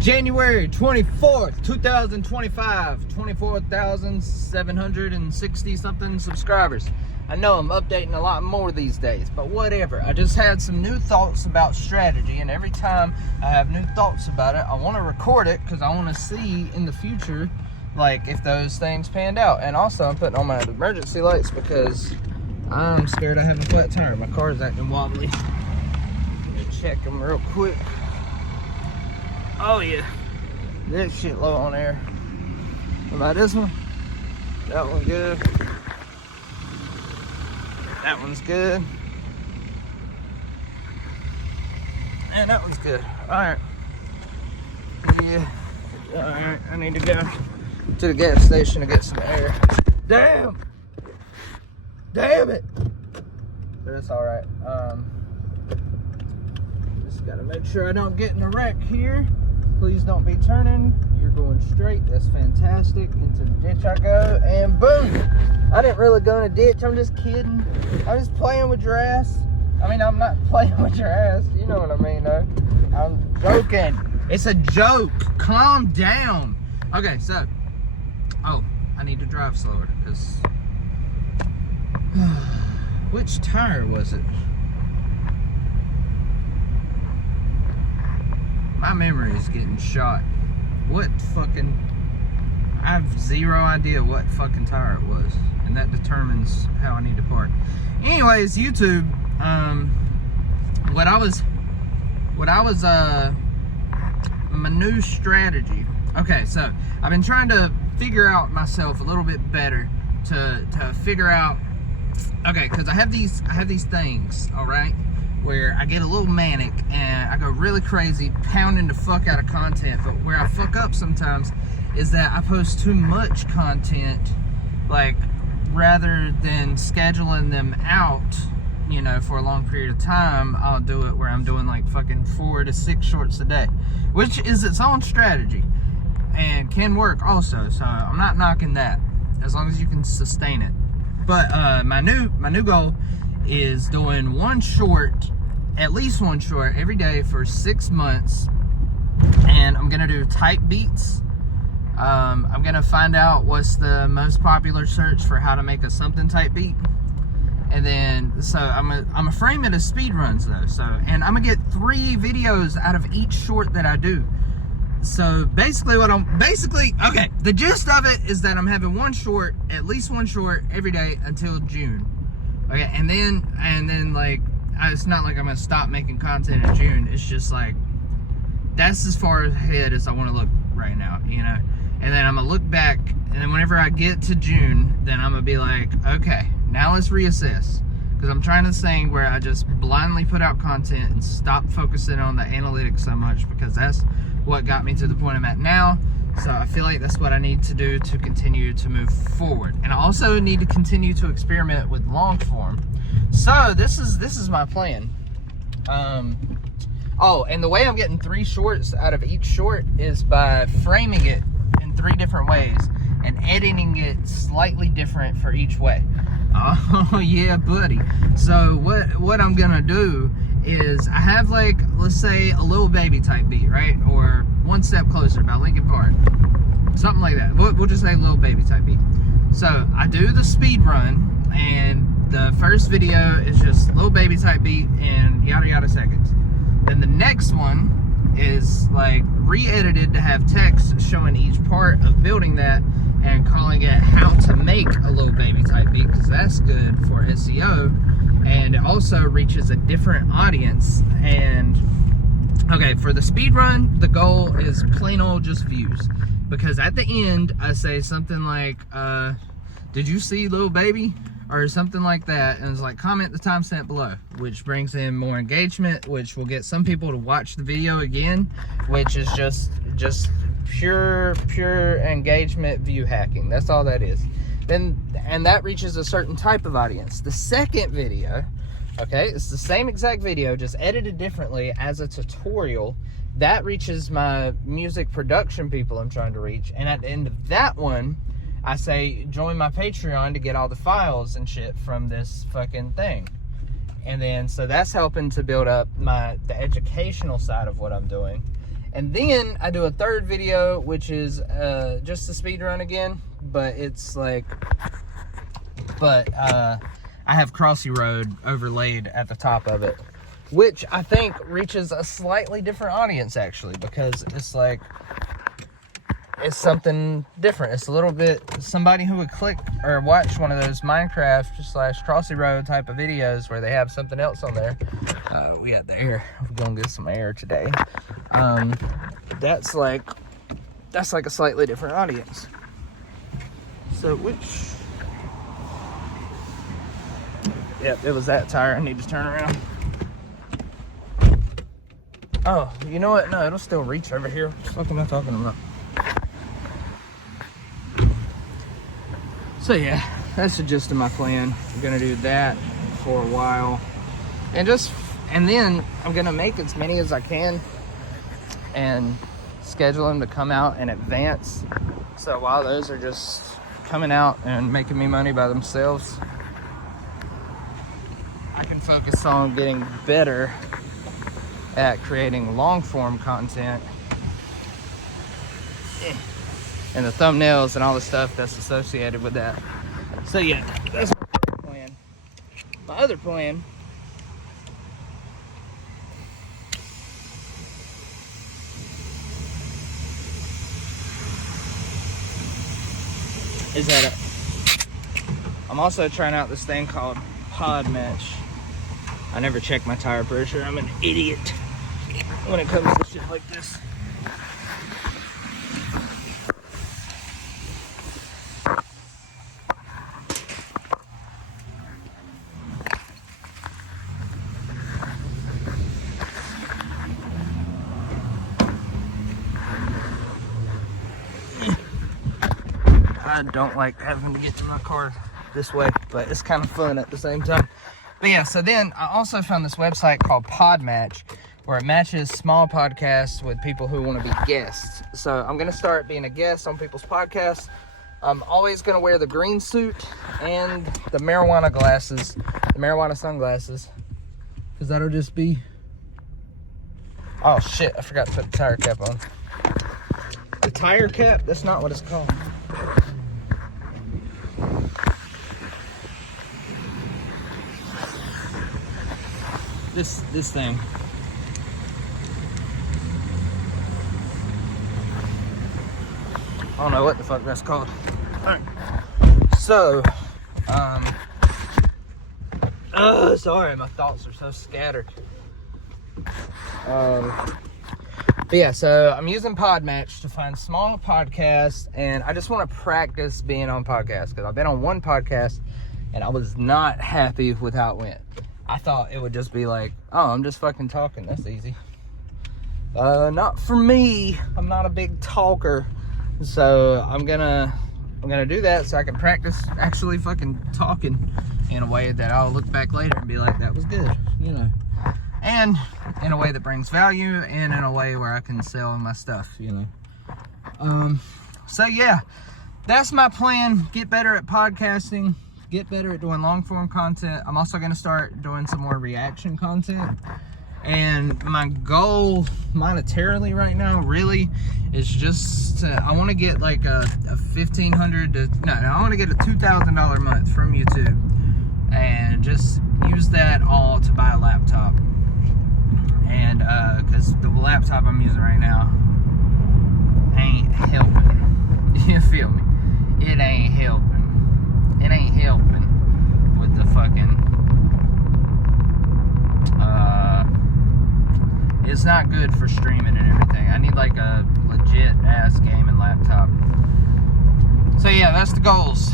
January 24th, 2025, 24,760 something subscribers. I know I'm updating a lot more these days, but whatever. I just had some new thoughts about strategy, and every time I have new thoughts about it, I want to record it because I want to see in the future, like, if those things panned out. And also, I'm putting on my emergency lights because I'm scared I have a flat tire. My car is acting wobbly. Let me check them real quick. Oh yeah, that shit low on air. What about this one? That one good. That one's good. And that one's good. Alright. Yeah. Alright, I need to go to the gas station to get some air. Damn! Damn it! But it's alright. Just gotta make sure I don't get in a wreck here. Please don't be turning. You're going straight. That's fantastic. Into the ditch I go, and boom! I didn't really go in a ditch. I'm just kidding. I'm just playing with your ass. I mean, I'm not playing with your ass. You know what I mean, though. I'm joking. It's a joke. Calm down. Okay, so. Oh, I need to drive slower, because. Which tire was it? My memory is getting shot. What fucking... I have zero idea what fucking tire it was. And that determines how I need to park. Anyways, YouTube, my new strategy. Okay, so I've been trying to figure out myself a little bit better to figure out, okay, because I have these things, all right, where I get a little manic and I go really crazy, pounding the fuck out of content. But where I fuck up sometimes is that I post too much content, like, rather than scheduling them out, you know, for a long period of time. I'll do it where I'm doing like fucking 4 to 6 shorts a day, which is its own strategy and can work also. So I'm not knocking that, as long as you can sustain it. But my new goal is doing one short, at least one short every day for 6 months. And I'm gonna do type beats. I'm gonna find out what's the most popular search for how to make a something type beat. And then, so I'm gonna frame it as speed runs though. So, and I'm gonna get 3 videos out of each short that I do. So basically okay, the gist of it is that I'm having one short, at least one short every day until June. Okay, and then like, it's not like I'm gonna stop making content in June. It's just like, that's as far ahead as I want to look right now, you know. And then I'm gonna look back, and then whenever I get to June, then I'm gonna be like, okay, now let's reassess. Because I'm trying this thing where I just blindly put out content and stop focusing on the analytics so much, because that's what got me to the point I'm at now. So I feel like that's what I need to do to continue to move forward. And I also need to continue to experiment with long form. So this is my plan. Oh, and the way I'm getting 3 shorts out of each short is by framing it in 3 different ways and editing it slightly different for each way. Oh yeah, buddy. So what I'm gonna do is, I have, like, let's say a Lil Baby type beat, right? Or One Step Closer by Linkin Park, something like that. We'll just say Lil Baby type beat. So I do the speed run, and the first video is just Lil Baby type beat and yada yada seconds. Then the next one is like re-edited to have text showing each part of building that, and calling it how to make a Lil Baby type beat, because that's good for SEO, and it also reaches a different audience. And okay, for the speed run, the goal is plain old just views, because at the end I say something like, did you see Lil Baby? Or something like that, and it's like, comment the timestamp below, which brings in more engagement, which will get some people to watch the video again, which is just pure engagement view hacking. That's all that is. And that reaches a certain type of audience. The second video, okay, it's the same exact video, just edited differently as a tutorial. That reaches my music production people I'm trying to reach. And at the end of that one, I say, join my Patreon to get all the files and shit from this fucking thing. And then, so that's helping to build up the educational side of what I'm doing. And then I do a third video, which is just a speed run again, but it's like, I have Crossy Road overlaid at the top of it, which I think reaches a slightly different audience actually, because it's like, it's something different. It's a little bit, somebody who would click or watch one of those Minecraft / Crossy Road type of videos where they have something else on there. We got the air. We're gonna get some air today. That's like a slightly different audience. So yep, it was that tire. I need to turn around. Oh, you know what? No, it'll still reach over here. What the fuck am I talking about? So yeah, that's the gist of my plan. I'm gonna do that for a while, and then I'm gonna make as many as I can and schedule them to come out in advance. So while those are just coming out and making me money by themselves, I can focus on getting better at creating long form content and the thumbnails and all the stuff that's associated with that. So yeah, that's my plan. My other plan is that I'm also trying out this thing called Podmatch. I never check my tire pressure. I'm an idiot when it comes to shit like this. I don't like having to get to my car this way, but it's kind of fun at the same time. But yeah, so then I also found this website called Podmatch, where it matches small podcasts with people who want to be guests. So I'm going to start being a guest on people's podcasts. I'm always going to wear the green suit and the marijuana glasses, the marijuana sunglasses, because that'll just be... Oh shit, I forgot to put the tire cap on. The tire cap? That's not what it's called. This thing. I don't know what the fuck that's called. Alright. So, sorry, my thoughts are so scattered. But yeah, so I'm using Podmatch to find small podcasts, and I just want to practice being on podcasts, because I've been on one podcast and I was not happy with how it went. I thought it would just be like, oh, I'm just fucking talking, that's easy. Not for me. I'm not a big talker, so I'm gonna do that so I can practice actually fucking talking in a way that I'll look back later and be like, that was good, you know. And in a way that brings value, and in a way where I can sell my stuff, you know. So yeah, that's my plan. Get better at podcasting, get better at doing long form content. I'm also going to start doing some more reaction content. And my goal monetarily right now really is just I want to get like a $1,500 to, no, I want to get a $2,000 a month from YouTube, and just use that all to buy a laptop. And because the laptop I'm using right now ain't helping. You feel me? It ain't helping. It ain't helping with the fucking it's not good for streaming and everything. I need like a legit ass gaming laptop. So yeah, that's the goals.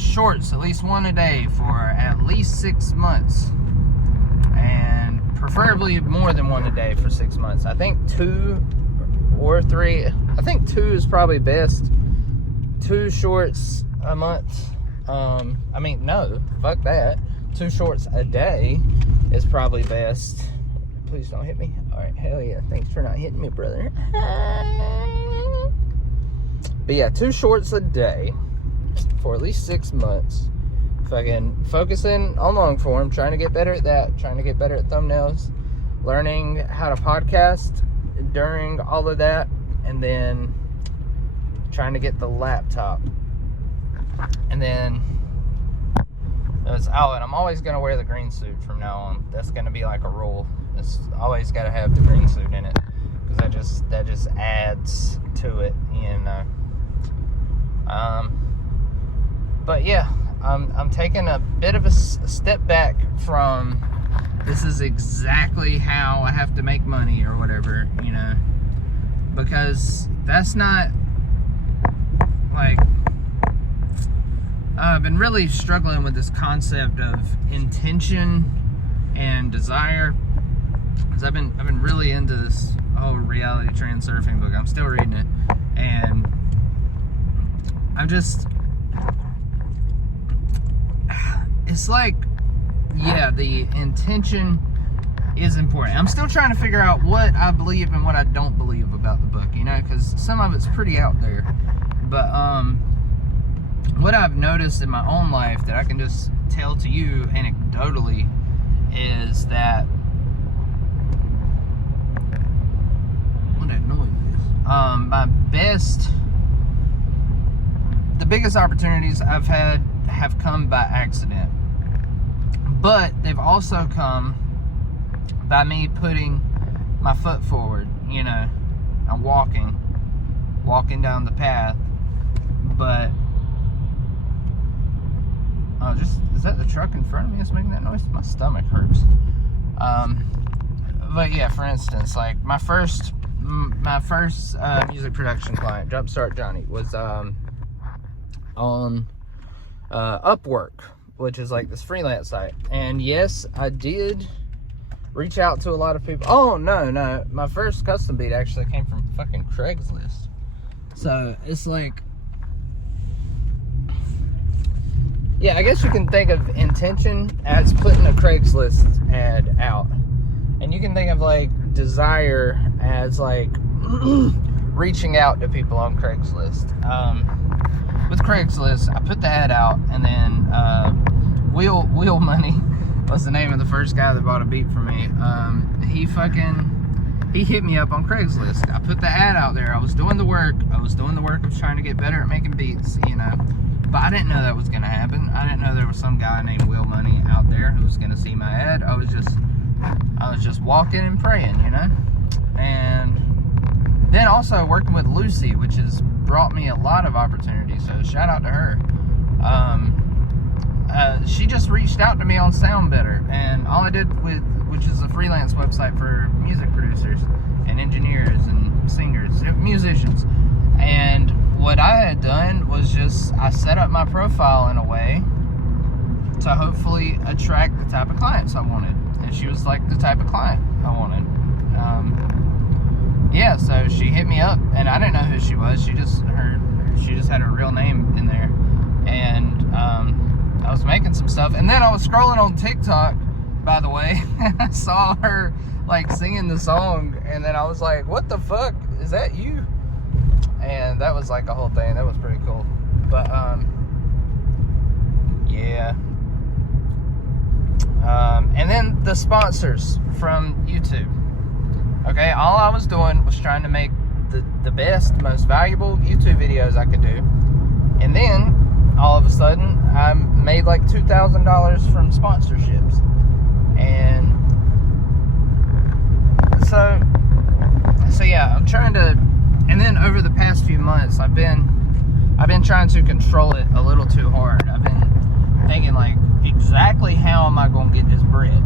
Shorts, at least one a day for at least 6 months, and preferably more than one a day for 6 months. I think 2 or 3. I think 2 is probably best. 2 shorts a month. I mean, no, fuck that. 2 shorts a day is probably best. Please don't hit me. All right, hell yeah. Thanks for not hitting me, brother. But yeah, 2 shorts a day for at least 6 months. Fucking focusing on long form, trying to get better at that, trying to get better at thumbnails, learning how to podcast during all of that, and then trying to get the laptop. And then and I'm always going to wear the green suit from now on. That's going to be like a rule. It's always got to have the green suit in it, because that just adds to it, you know. But yeah, I'm taking a bit of a step back from this is exactly how I have to make money or whatever, you know, because that's not like, I've been really struggling with this concept of intention and desire, because I've been really into this whole reality transurfing book. I'm still reading it, and I'm just, it's like, yeah, the intention is important. I'm still trying to figure out what I believe and what I don't believe about the book, you know, because some of it's pretty out there. But what I've noticed in my own life that I can just tell to you anecdotally is that, what that noise is? The biggest opportunities I've had have come by accident, but they've also come by me putting my foot forward, you know. I'm walking down the path, but is that the truck in front of me that's making that noise? My stomach hurts. But yeah, for instance, like my first music production client, Jumpstart Johnny, was on Upwork, which is like this freelance site. And yes, I did reach out to a lot of people. Oh no, my first custom beat actually came from fucking Craigslist. So it's like, yeah, I guess you can think of intention as putting a Craigslist ad out, and you can think of like desire as like reaching out to people on Craigslist. With Craigslist, I put the ad out, and then Wheel Money was the name of the first guy that bought a beat from me. He hit me up on Craigslist. I put the ad out there. I was doing the work of trying to get better at making beats, you know. But I didn't know that was gonna happen. I didn't know there was some guy named Wheel Money out there who was gonna see my ad. I was just walking and praying, you know. And then also working with Lucy, which has brought me a lot of opportunities. So shout out to her. She just reached out to me on SoundBetter, and all I did which is a freelance website for music producers and engineers and singers, musicians. And what I had done was just, I set up my profile in a way to hopefully attract the type of clients I wanted. And she was like the type of client I wanted. Yeah, so she hit me up, and I didn't know who she was. She just had her real name in there. And I was making some stuff, and then I was scrolling on TikTok, by the way, and I saw her like singing the song, and then I was like, what the fuck, is that you? And that was like a whole thing. That was pretty cool. But yeah, and then the sponsors from YouTube. Okay, all I was doing was trying to make the best, most valuable YouTube videos I could do, and then all of a sudden I made like $2,000 from sponsorships. And so yeah, I'm trying to, and then over the past few months I've been trying to control it a little too hard. I've been thinking like, exactly how am I going to get this bread?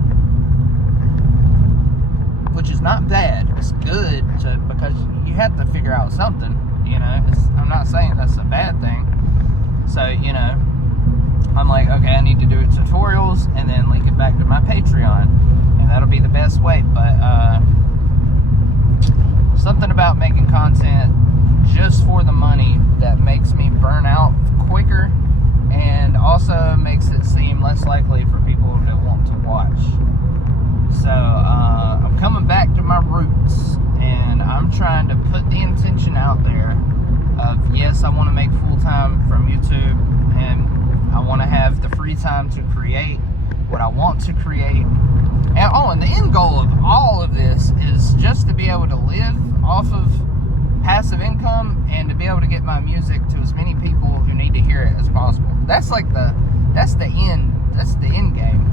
Which is not bad. It's good because you have to figure out something, you know. I'm not saying that's a bad thing. So, you know, I'm like, okay, I need to do tutorials and then link it back to my Patreon, and that'll be the best way. But something about making content just for the money that makes me burn out quicker, and also makes it seem less likely for people to want to watch. So I'm coming back to my roots, and I'm trying to put the intention out there of, yes, I want to make full-time from YouTube, and I want to have the free time to create what I want to create And the end goal of all of this is just to be able to live off of passive income and to be able to get my music to as many people who need to hear it as possible. That's the end game.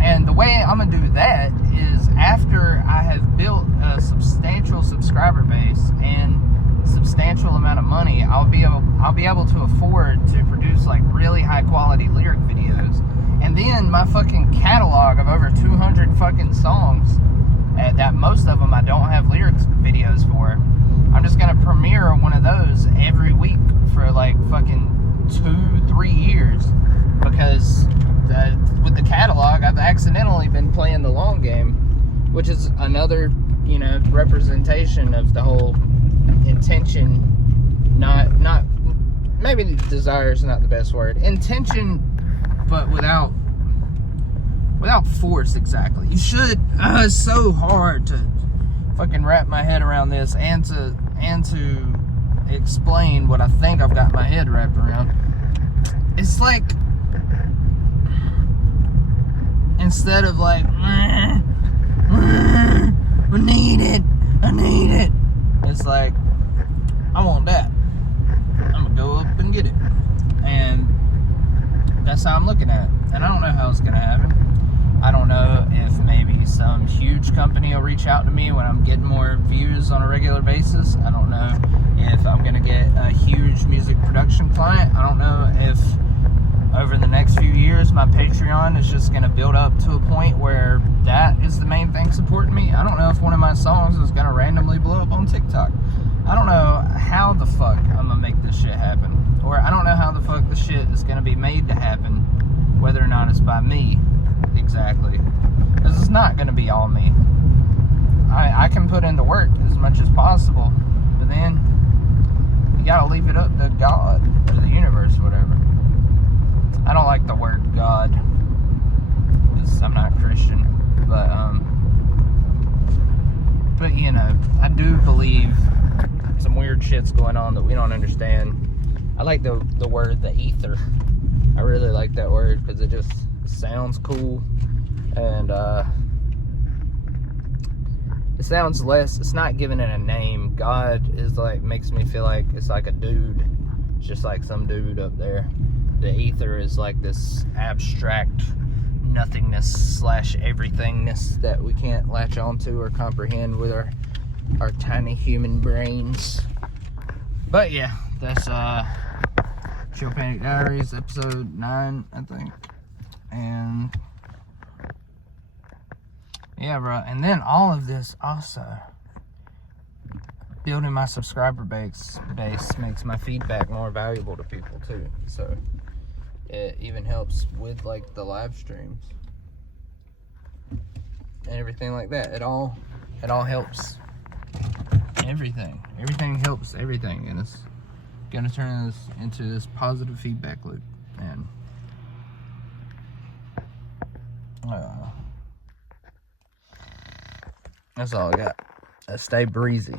And the way I'm gonna do that is after I have built a substantial subscriber base and substantial amount of money, I'll be able to afford to produce like really high quality lyric videos. And then my fucking catalog of over 200 fucking songs, that most of them I don't have lyrics videos for, I'm just gonna premiere one of those every week for like fucking 2-3 years, because with the catalog I've accidentally been playing the long game, which is another, you know, representation of the whole intention, not maybe desire is not the best word, intention, but without force. Exactly. You should. It's so hard to fucking wrap my head around this and to explain what I think I've got my head wrapped around. It's like, instead of like, I need it, it's like, I want that, I'm gonna go up and get it. And that's how I'm looking at it. And I don't know how it's gonna happen. I don't know if maybe some huge company will reach out to me when I'm getting more views on a regular basis. I don't know if I'm gonna get a huge music production client. I don't know if over the next few years my Patreon is just gonna build up to a point where that is the main thing supporting me. I don't know if one of my songs is gonna randomly blow up on TikTok. I don't know how the fuck I'm gonna make this shit happen. Or I don't know how the fuck the shit is gonna be made to happen, whether or not it's by me. Exactly. Because it's not going to be all me. I can put in the work as much as possible, but then you got to leave it up to God or the universe, whatever. I don't like the word God, because I'm not Christian, but you know, I do believe some weird shit's going on that we don't understand. I like the word, the ether. I really like that word because it just sounds cool, and it sounds less, it's not giving it a name. God is like, makes me feel like it's like a dude. It's just like some dude up there. The ether is like this abstract nothingness / everythingness that we can't latch onto or comprehend with our tiny human brains. But yeah, that's Chill Panic Diaries episode 9, I think. And yeah, bro. And then all of this also, building my subscriber base makes my feedback more valuable to people too. So it even helps with like the live streams and everything like that. It all helps everything. Everything helps everything, and it's gonna turn this into this positive feedback loop. And that's all I got. Stay breezy.